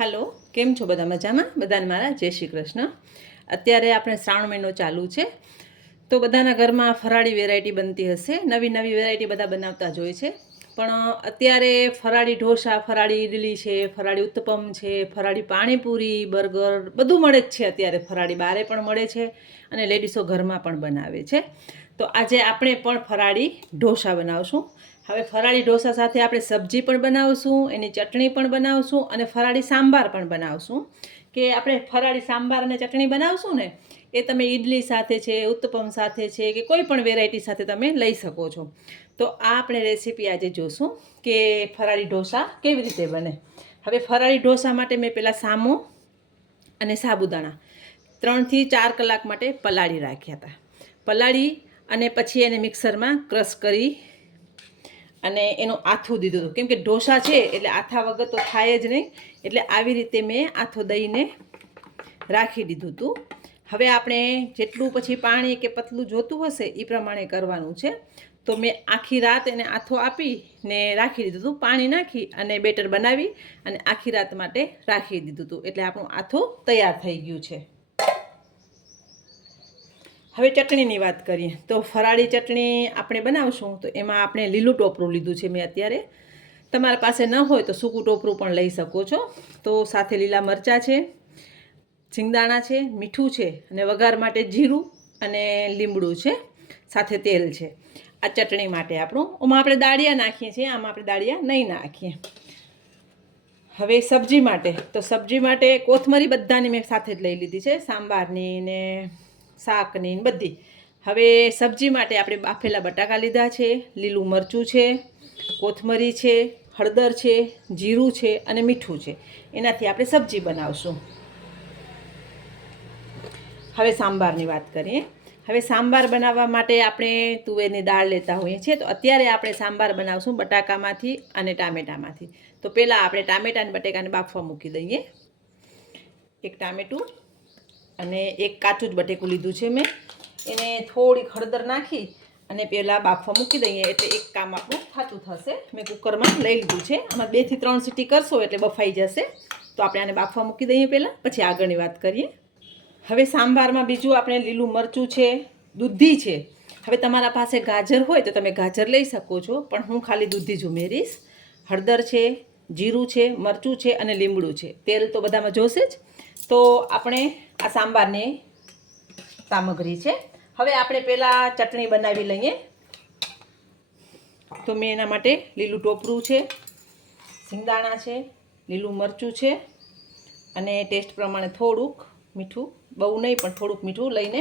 Hello केम छो बधा मजामां? बधाने मारा जय श्री कृष्ण। अत्यारे आपणे श्रावण महीनो चालू छे तो बधाना घरमां फराળી वेरायटी बनती हशे। नवी नवी वेरायटी बधा बनावता ज होय छे, पण अत्यारे फराળી ढोसा, फराળી इडली छे, फराળી उत्तपम छे, फराળી पाણીपूरी, बर्गर बधुं मळे ज छे। अत्यारे फराળી बारे पण मळे छे अने लेडीसो घरमां पण बनावे छे। तो आजे આપણે પણ ફરાળી ઢોસા બનાવશું। હવે ફરાળી ઢોસા સાથે આપણે સબ્જી પણ બનાવશું, એની ચટણી પણ બનાવશું અને ફરાળી સાંભાર પણ બનાવશું। કે આપણે ફરાળી સાંભાર અને ચટણી બનાવશું ને એ તમે ઇડલી સાથે છે, ઉત્તપમ સાથે છે કે કોઈ પણ વેરાયટી સાથે તમે લઈ શકો છો। તો આ આપણે રેસીપી આજે જોશું કે ફરાળી ઢોસા કેવી રીતે બને। હવે ફરાળી ઢોસા માટે મેં પહેલાં સામો અને સાબુદાણા 3 થી 4 કલાક માટે પલાળી રાખ્યા હતા। પલાળી અને પછી એને મિક્સરમાં ક્રશ કરી અને એનું આથું દીધું હતું, કેમ કે ઢોસા છે એટલે આથા વગર તો થાય જ નહીં, એટલે આવી રીતે મેં આથો દઈને રાખી દીધું હતું। હવે આપણે જેટલું પછી પાણી કે પતલું જોતું હશે એ પ્રમાણે કરવાનું છે। તો મેં આખી રાત એને આથો આપીને રાખી દીધું હતું, પાણી નાખી અને બેટર બનાવી અને આખી રાત માટે રાખી દીધું હતું, એટલે આપણું આથો તૈયાર થઈ ગયું છે। હવે ચટણીની વાત કરીએ તો ફરાળી ચટણી આપણે બનાવશું તો એમાં આપણે લીલું ટોપરું લીધું છે મેં અત્યારે। તમારા પાસે ન હોય તો સૂકું ટોપરું પણ લઈ શકો છો। તો સાથે લીલા મરચાં છે, સિંગદાણા છે, મીઠું છે અને વઘાર માટે જીરું અને લીમડું છે, સાથે તેલ છે। આ ચટણી માટે આપણું આમાં આપણે દાળિયા નાખીએ છીએ, આમાં આપણે દાળિયા નહીં નાખીએ। હવે સબ્જી માટે તો સબ્જી માટે કોથમરી બધાની મેં સાથે જ લઈ લીધી છે, સાંભારની ને શાકની બધી। હવે સબ્જી માટે આપણે બાફેલા બટાકા લીધા છે, લીલું મરચું છે, કોથમરી છે, હળદર છે, જીરું છે અને મીઠું છે, એનાથી આપણે સબ્જી બનાવશું। હવે સાંભારની વાત કરીએ। હવે સાંભાર બનાવવા માટે આપણે તુવેરની દાળ લેતા હોઈએ છીએ, તો અત્યારે આપણે સાંભાર બનાવશું બટાકામાંથી અને ટામેટામાંથી। તો પહેલાં આપણે ટામેટા અને બટાકાને બાફવા મૂકી દઈએ। એક ટામેટું અને એક કાચું જ બટેકું લીધું છે મેં, એને થોડીક હળદર નાખી અને પહેલાં બાફવા મૂકી દઈએ એટલે એક કામ આપણું થતું થશે। મેં કુકરમાં લઈ લીધું છે, આમાં 2 થી 3 સીટી કરશો એટલે બફાઈ જશે। તો આપણે આને બાફવા મૂકી દઈએ પહેલાં, પછી આગળની વાત કરીએ। હવે સાંભારમાં બીજું આપણે લીલું મરચું છે, દૂધી છે। હવે તમારા પાસે ગાજર હોય તો તમે ગાજર લઈ શકો છો, પણ હું ખાલી દૂધી જ ઉમેરીશ। હળદર છે, જીરું છે, મરચું છે અને લીમડું છે, તેલ તો બધામાં જોશે જ। તો આપણે આ સાંભારની સામગ્રી છે। હવે આપણે પહેલાં ચટણી બનાવી લઈએ। તો મેં એના માટે લીલું ટોપરું છે, સિંગદાણા છે, લીલું મરચું છે અને ટેસ્ટ પ્રમાણે થોડુંક મીઠું, બહુ નહીં પણ થોડુંક મીઠું લઈને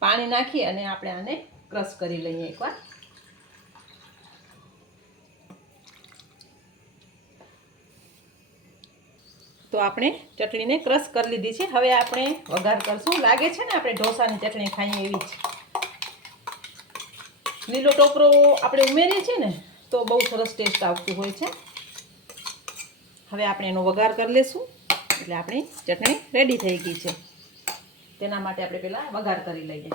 પાણી નાખી અને આપણે આને ક્રશ કરી લઈએ એકવાર। તો આપણે ચટણીને ક્રશ કરી લીધી છે। હવે આપણે વઘાર કરશું। લાગે છે ને આપણે ઢોસાની ચટણી ખાઈએ એવી જ। લીલો ટોપરો આપણે ઉમેરીએ છીએ ને તો બહુ સરસ ટેસ્ટ આવતું હોય છે। હવે આપણે એનો વઘાર કરી લેશું એટલે આપણી ચટણી રેડી થઈ ગઈ છે। તેના માટે આપણે પહેલાં વઘાર કરી લઈએ।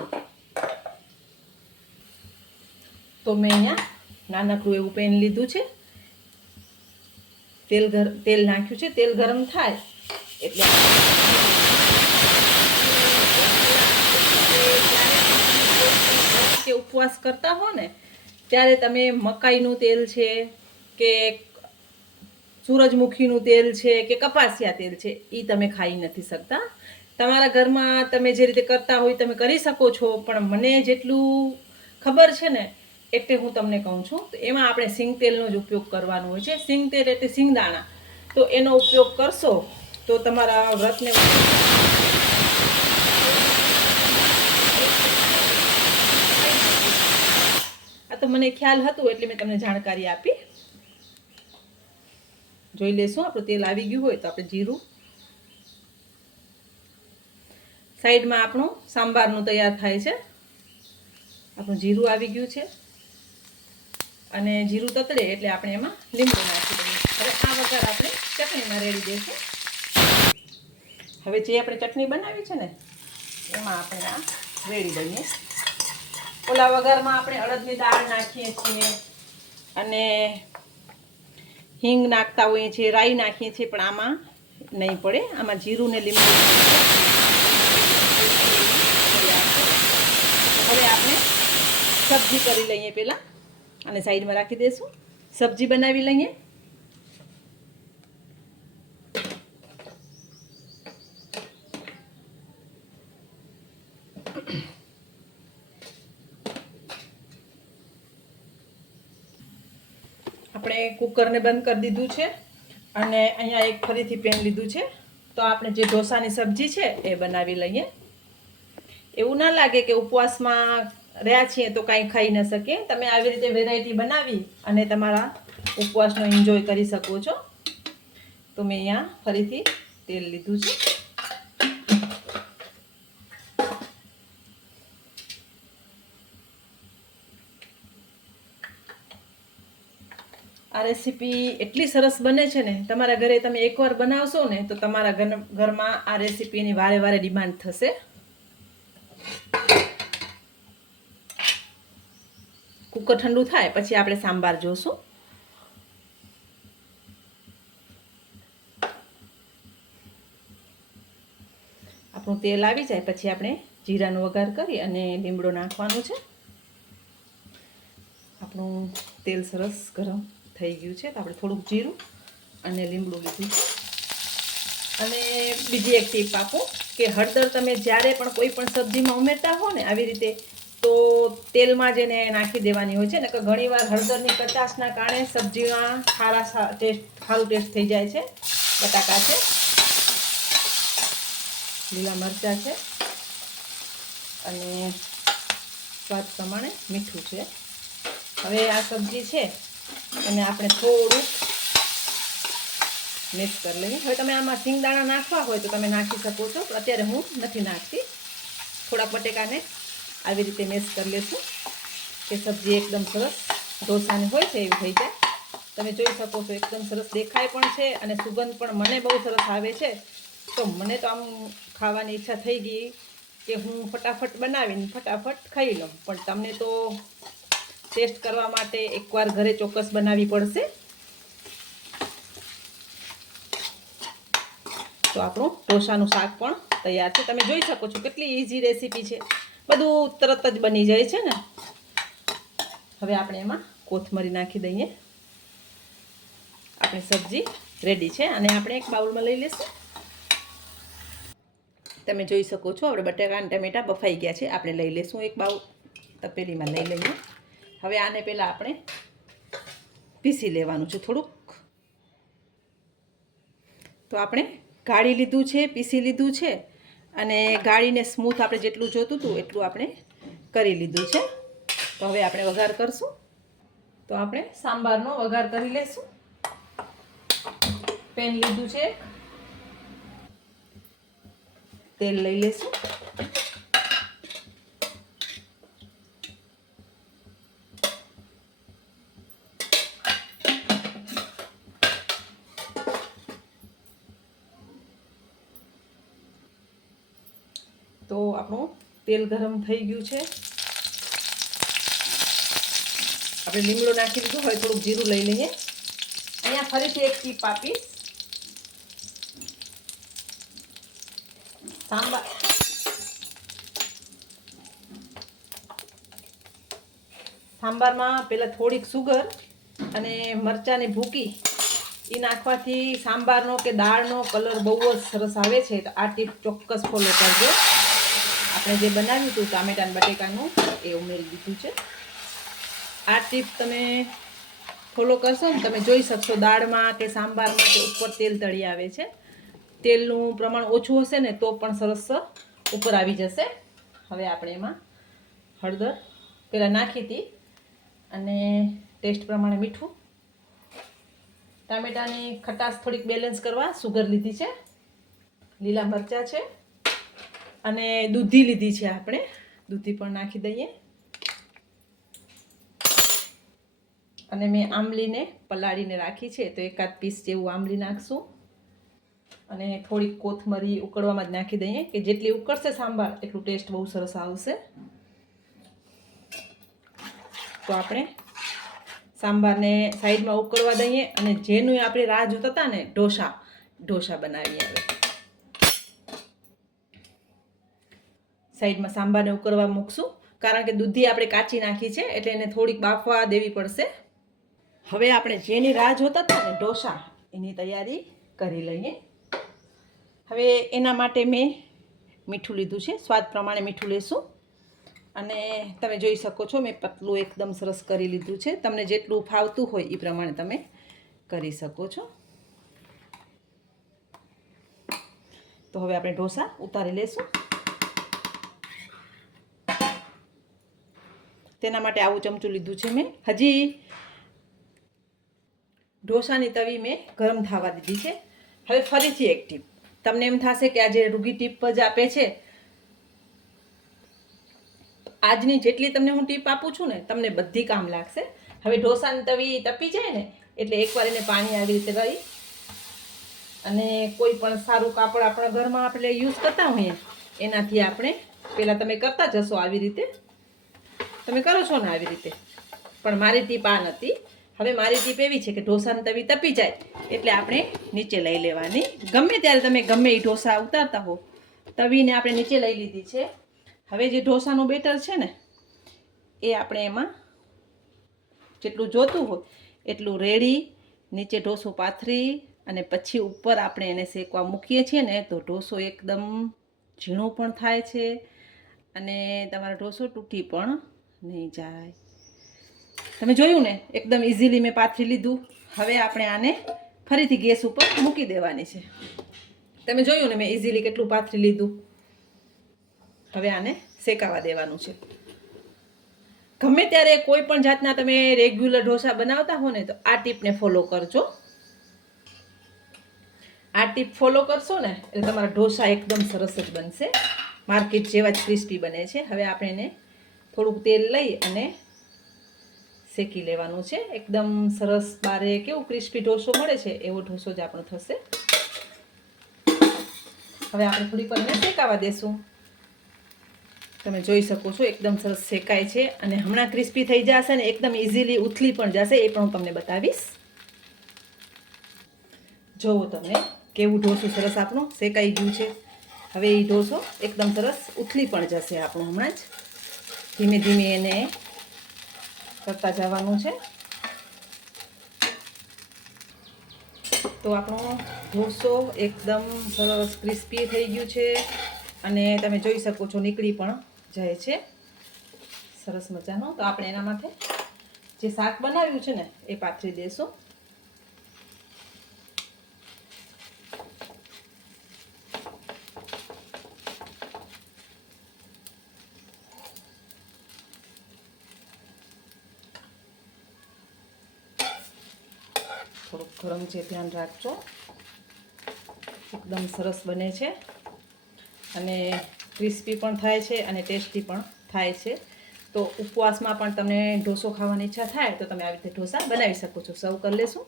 તો મેં અહીંયા નાનકડું એવું પેન લીધું છે, તેલ નાખ્યું છે। તેલ ગરમ થાય એટલે કે ઉપવાસ કરતા હો ને ત્યારે તમે મકાઈનું તેલ છે કે સૂરજમુખીનું તેલ છે કે કપાસિયા તેલ છે એ તમે ખાઈ નથી શકતા। તમારા ઘરમાં તમે જે રીતે કરતા હોય તમે કરી શકો છો, પણ મને જેટલું ખબર છે ને એટલે હું તમને કહું છું। તો એમાં આપણે સિંગ તેલનો જ ઉપયોગ કરવાનો હોય છે। સિંગ તેલ એટલે સિંગદાણા, તો એનો ઉપયોગ કરશો તો તમારા વ્રતને આ તો મને ખ્યાલ હતું એટલે મેં તમને જાણકારી આપી। જોઈ લેશું આપણું તેલ આવી ગયું હોય તો આપણે જીરું, સાઈડમાં આપણું સાંભારનું તૈયાર થાય છે। આપણું જીરું આવી ગયું છે અને જીરું તતડે એટલે આપણે એમાં લીંબુ નાખી દઈએ। હવે આ વઘાર આપણે ચટણીમાં રેડી દઈશું। હવે જે આપણે ચટણી બનાવી છે ને એમાં આપણે આ રેડી દઈએ। ઓલા વઘારમાં આપણે અડદની દાળ નાખીએ છીએ અને હિંગ નાખતા હોઈએ છીએ, રાઈ નાખીએ છીએ, પણ આમાં નહીં પડે. આમાં જીરું ને લીંબુ. હવે આપણે સબ્જી કરી લઈએ પહેલાં, અને સાઈડમાં રાખી દઈશું. સબ્જી બનાવી લઈએ. આપણે કુકરને બંધ કરી દીધું છે અને અહીંયા એક ફરીથી પેન લીધું છે. તો આપણે જે ઢોસાની સબ્જી છે એ બનાવી લઈએ. એવું ના લાગે કે ઉપવાસમાં રહ્યા છીએ તો કાંઈ ખાઈ ન શકે. તમે આવી રીતે વેરાયટી બનાવી અને તમારા ઉપવાસનો એન્જોય કરી શકો છો. તો મેં અહીંયા ફરીથી તેલ લીધું છે. આ રેસીપી એટલી સરસ બને છે ને, તમારા ઘરે તમે એકવાર બનાવશો ને તો તમારા ઘરમાં આ રેસીપીની વારે વારે ડિમાન્ડ થશે. કુકર ઠંડુ થાય પછી આપણે સાંભાર જોશું. આપણું તેલ આવી જાય પછી આપણે જીરાનો વઘાર કરી અને લીમડો નાખવાનો છે. આપણું તેલ સરસ ગરમ થઈ ગયું છે. તો આપણે થોડુંક જીરું અને લીમડું લીધું છે. અને બીજી એક ટીપ આપું કે હળદર તમે જ્યારે પણ કોઈ પણ સબ્જીમાં ઉમેરતા હો ને આવી રીતે, તો તેલમાં જ એને નાખી દેવાની હોય છે ને. કે ઘણીવાર હળદરની કચાશના કારણે સબ્જીમાં સારું ટેસ્ટ થઈ જાય છે. બટાકા છે, લીલા મરચાં છે અને સ્વાદ પ્રમાણે મીઠું છે. હવે આ સબ્જી છે એને આપણે થોડું મિક્સ કરી લઈએ. હવે તમે આમાં સિંગદાણા નાખવા હોય તો તમે નાખી શકો છો, પણ અત્યારે હું નથી નાખતી. થોડા બટેકાને આવી રીતે મેશ કરી લેશું કે સબ્જી એકદમ સરસ ઢોસાની હોય છે એવી થઈ જાય. તમે જોઈ શકો છો એકદમ સરસ દેખાય પણ છે અને સુગંધ પણ મને બહુ સરસ આવે છે. તો મને તો આમ ખાવાની ઈચ્છા થઈ ગઈ કે હું ફટાફટ બનાવીને ફટાફટ ખાઈ લઉં. પણ તમને તો ટેસ્ટ કરવા માટે એકવાર ઘરે ચોક્કસ બનાવવી પડશે. તો આપણું ઢોસાનું શાક પણ તૈયાર છે. તમે જોઈ શકો છો કેટલી ઇઝી રેસીપી છે. બધું તરત જ બની જાય છે ને. હવે આપણે એમાં કોથમરી નાખી દઈએ. આપણી સબ્જી રેડી છે અને આપણે એક બાઉલમાં લઈ લઈશું. તમે જોઈ શકો છો આપણે બટાકા અને ટમેટા બફાઈ ગયા છે. આપણે લઈ લઈશું એક બાઉલ, તપેલીમાં લઈ લઈએ. હવે આને પહેલાં આપણે પીસી લેવાનું છે થોડુંક. તો આપણે ગાળી લીધું છે, પીસી લીધું છે અને ગાળીને સ્મૂથ આપણે જેટલું જોતું હતું એટલું આપણે કરી લીધું છે. તો હવે આપણે વઘાર કરશું. તો આપણે સાંભારનો વઘાર કરી લઈશું. પેન લીધું છે, તેલ લઈ લઈશું. તો આપણું તેલ ગરમ થઈ ગયું છે. આપણે લીમડો નાખી દીધું. હવે થોડુંક જીરું લઈ લઈએ. અહીંયા ફરીથી એક ટીપ આપીશ. સાંભારમાં પહેલાં થોડીક સુગર અને મરચાંની ભૂકી એ નાખવાથી સાંભારનો કે દાળનો કલર બહુ જ સરસ આવે છે. તો આ ટીપ ચોક્કસ ફોલો કરજો. આપણે જે બનાવ્યું હતું ટામેટાં બટેકાનું એ ઉમેરી દીધું છે. આ ટીપ તમે ફોલો કરશો ને તમે જોઈ શકશો દાળમાં કે સાંભારમાં કે ઉપર તેલ તળી આવે છે. તેલનું પ્રમાણ ઓછું હશે ને તો પણ સરસ ઉપર આવી જશે. હવે આપણે એમાં હળદર પહેલાં નાખી હતી અને ટેસ્ટ પ્રમાણે મીઠું. ટામેટાની ખટાશ થોડીક બેલેન્સ કરવા સુગર લીધી છે, લીલા મરચાં છે અને દૂધી લીધી છે. આપણે દૂધી પણ નાખી દઈએ. અને મેં આંબલીને પલાળીને રાખી છે તો એકાદ પીસ જેવું આંબલી નાખશું. અને થોડીક કોથમરી ઉકળવામાં જ નાખી દઈએ કે જેટલી ઉકળશે સાંભાર એટલું ટેસ્ટ બહુ સરસ આવશે. તો આપણે સાંભારને સાઈડમાં ઉકળવા દઈએ અને જેનું આપણે રાહ જોતા હતા ને ઢોસા, ઢોસા બનાવીએ. હવે સાઈડમાં સાંભારને ઉકળવા મૂકશું, કારણ કે દૂધી આપણે કાચી નાખી છે એટલે એને થોડીક બાફવા દેવી પડશે. હવે આપણે જેની રાહ જોતા હતા ને ઢોસા, એની તૈયારી કરી લઈએ. હવે એના માટે મેં મીઠું લીધું છે, સ્વાદ પ્રમાણે મીઠું લેશું. અને તમે જોઈ શકો છો મેં પતલું એકદમ સરસ કરી લીધું છે. તમને જેટલું ફાવતું હોય એ પ્રમાણે તમે કરી શકો છો. તો હવે આપણે ઢોસા ઉતારી લેશું. તેના માટે આવું ચમચું લીધું છે મેં. હજી ઢોસાની તવી મેં ગરમ થવા દીધી છે. હવે ફરીથી એક ટીપ. તમને એમ થશે કે આજે રૂગી ટીપ જ આપે છે. આજની જેટલી તમને હું ટીપ આપું છું ને તમને બધી કામ લાગશે. હવે ઢોસાની તવી તપી જાય ને એટલે એકવાર એને પાણી આવી રીતે લઈ અને કોઈ પણ સારું કાપડ આપણા ઘરમાં આપણે યુઝ કરતા હોઈએ એનાથી આપણે, પહેલાં તમે કરતા જશો આવી રીતે, તમે કરો છો ને આવી રીતે, પણ મારી ટીપ આ નથી. હવે મારી ટીપ એવી છે કે ઢોસાની તવી તપી જાય એટલે આપણે નીચે લઈ લેવાની. ગમે ત્યારે તમે ગમે એ ઢોસા ઉતારતા હો, તવીને આપણે નીચે લઈ લીધી છે. હવે જે ઢોસાનું બેટર છે ને એ આપણે એમાં જેટલું જોતું હોય એટલું રેડી નીચે ઢોસો પાથરી અને પછી ઉપર આપણે એને શેકવા મૂકીએ છીએ ને તો ઢોસો એકદમ ઝીણું પણ થાય છે અને તમારો ઢોસો તૂટી પણ નહીં જાય. તમે જોયું ને એકદમ ઇઝીલી મેં પાથરી લીધું. હવે આપણે આને ફરીથી ગેસ ઉપર મૂકી દેવાની છે. તમે જોયું ને મેં ઇઝીલી કેટલું પાથરી લીધું. હવે આને શેકાવા દેવાનું છે. ગમે ત્યારે કોઈ પણ જાતના તમે રેગ્યુલર ઢોસા બનાવતા હો ને તો આ ટીપને ફોલો કરજો. આ ટીપ ફોલો કરશો ને એટલે તમારા ઢોસા એકદમ સરસ જ બનશે, માર્કેટ જેવા જ ક્રિસ્પી બને છે. હવે આપણે એને થોડુંક તેલ લઈ અને શેકી લેવાનું છે. એકદમ સરસ બારે કેવું ક્રિસ્પી ઢોસો મળે છે એવો ઢોસો જ આપણો થશે. હવે આપણે થોડીક વાર એને શેકાવા દેશું. તમે જોઈ શકો છો એકદમ સરસ શેકાય છે અને હમણાં ક્રિસ્પી થઈ જશે ને એકદમ ઇઝીલી ઉથલી પણ જશે, એ પણ હું તમને બતાવીશ. જોવો તમને કેવું ઢોસું સરસ આપણું શેકાઈ ગયું છે. હવે એ ઢોસો એકદમ સરસ ઉથલી પણ જશે આપણું. હમણાં જ ધીમે ધીમે એને કરતા જવાનું છે. તો આપણો ઢોસો એકદમ સરસ ક્રિસ્પી થઈ ગયું છે અને તમે જોઈ શકો છો નીકળી પણ જાય છે સરસ મજાનો. તો આપણે એના માટે જે શાક બનાવ્યું છે ને એ પાથરી દેશું. થોડુંક ગરમ છે, ધ્યાન રાખજો. એકદમ સરસ બને છે અને ક્રિસ્પી પણ થાય છે અને ટેસ્ટી પણ થાય છે. તો ઉપવાસમાં પણ તમને ઢોસો ખાવાની ઈચ્છા થાય તો તમે આવી રીતે ઢોસા બનાવી શકો છો. સર્વ કરી લેશું.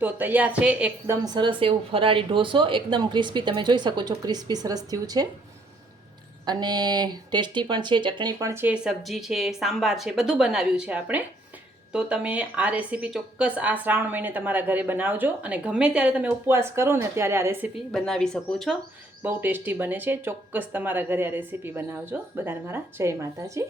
તો તૈયાર છે એકદમ સરસ એવું ફરાળી ઢોસો. એકદમ ક્રિસ્પી, તમે જોઈ શકો છો ક્રિસ્પી સરસ થયું છે અને ટેસ્ટી પણ છે, ચટણી પણ છે, સબ્જી છે, સાંભાર છે, બધું બનાવ્યું છે આપણે. તો તમે આ રેસીપી ચોક્કસ આ શ્રાવણ મહિને તમારા ઘરે બનાવજો અને ગમે ત્યારે તમે ઉપવાસ કરો ને ત્યારે આ રેસીપી બનાવી શકો છો. બહુ ટેસ્ટી બને છે. ચોક્કસ તમારા ઘરે આ રેસીપી બનાવજો. બધાને મારા જય માતાજી.